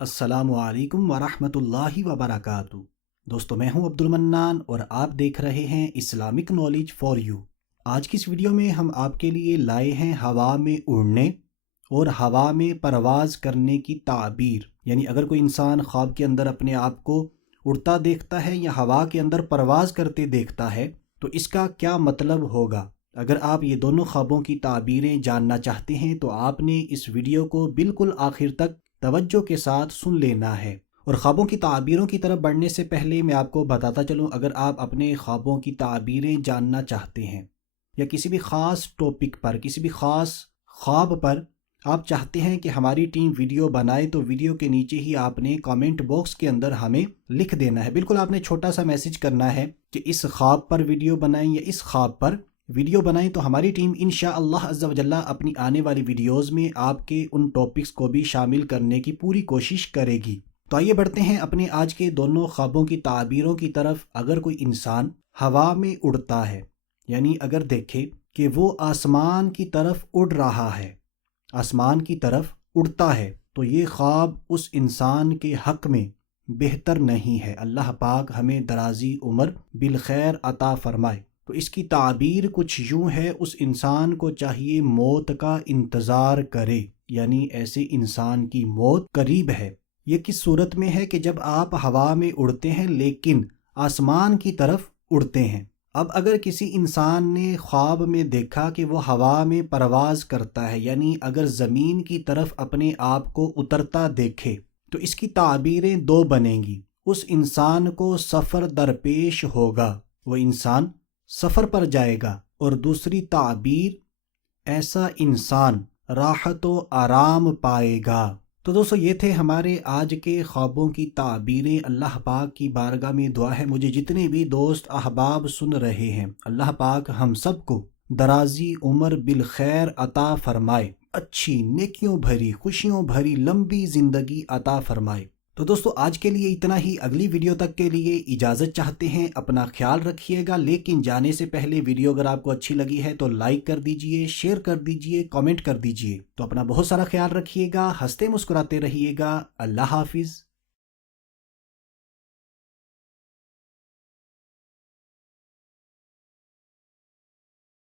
السلام علیکم ورحمۃ اللہ وبرکاتہ۔ دوستو میں ہوں عبد المنان اور آپ دیکھ رہے ہیں اسلامک نالج فار یو۔ آج کی اس ویڈیو میں ہم آپ کے لیے لائے ہیں ہوا میں اڑنے اور ہوا میں پرواز کرنے کی تعبیر، یعنی اگر کوئی انسان خواب کے اندر اپنے آپ کو اڑتا دیکھتا ہے یا ہوا کے اندر پرواز کرتے دیکھتا ہے تو اس کا کیا مطلب ہوگا۔ اگر آپ یہ دونوں خوابوں کی تعبیریں جاننا چاہتے ہیں تو آپ نے اس ویڈیو کو بالکل آخر تک توجہ کے ساتھ سن لینا ہے۔ اور خوابوں کی تعبیروں کی طرف بڑھنے سے پہلے میں آپ کو بتاتا چلوں، اگر آپ اپنے خوابوں کی تعبیریں جاننا چاہتے ہیں یا کسی بھی خاص ٹاپک پر، کسی بھی خاص خواب پر آپ چاہتے ہیں کہ ہماری ٹیم ویڈیو بنائے، تو ویڈیو کے نیچے ہی آپ نے کامنٹ باکس کے اندر ہمیں لکھ دینا ہے۔ بالکل آپ نے چھوٹا سا میسج کرنا ہے کہ اس خواب پر ویڈیو بنائیں یا اس خواب پر ویڈیو بنائیں، تو ہماری ٹیم انشاءاللہ عز و جل اپنی آنے والی ویڈیوز میں آپ کے ان ٹاپکس کو بھی شامل کرنے کی پوری کوشش کرے گی۔ تو آئیے بڑھتے ہیں اپنے آج کے دونوں خوابوں کی تعبیروں کی طرف۔ اگر کوئی انسان ہوا میں اڑتا ہے، یعنی اگر دیکھے کہ وہ آسمان کی طرف اڑ رہا ہے، آسمان کی طرف اڑتا ہے، تو یہ خواب اس انسان کے حق میں بہتر نہیں ہے۔ اللہ پاک ہمیں درازی عمر بالخیر عطا فرمائے۔ تو اس کی تعبیر کچھ یوں ہے، اس انسان کو چاہیے موت کا انتظار کرے، یعنی ایسے انسان کی موت قریب ہے۔ یہ کس صورت میں ہے کہ جب آپ ہوا میں اڑتے ہیں لیکن آسمان کی طرف اڑتے ہیں۔ اب اگر کسی انسان نے خواب میں دیکھا کہ وہ ہوا میں پرواز کرتا ہے، یعنی اگر زمین کی طرف اپنے آپ کو اترتا دیکھے، تو اس کی تعبیریں دو بنیں گی۔ اس انسان کو سفر درپیش ہوگا، وہ انسان سفر پر جائے گا، اور دوسری تعبیر ایسا انسان راحت و آرام پائے گا۔ تو دوستو یہ تھے ہمارے آج کے خوابوں کی تعبیریں۔ اللہ پاک کی بارگاہ میں دعا ہے، مجھے جتنے بھی دوست احباب سن رہے ہیں، اللہ پاک ہم سب کو درازی عمر بالخیر عطا فرمائے، اچھی نیکیوں بھری خوشیوں بھری لمبی زندگی عطا فرمائے۔ تو دوستو آج کے لیے اتنا ہی، اگلی ویڈیو تک کے لیے اجازت چاہتے ہیں۔ اپنا خیال رکھیے گا، لیکن جانے سے پہلے ویڈیو اگر آپ کو اچھی لگی ہے تو لائک کر دیجئے، شیئر کر دیجئے، کامنٹ کر دیجئے۔ تو اپنا بہت سارا خیال رکھیے گا، ہنستے مسکراتے رہیے گا۔ اللہ حافظ۔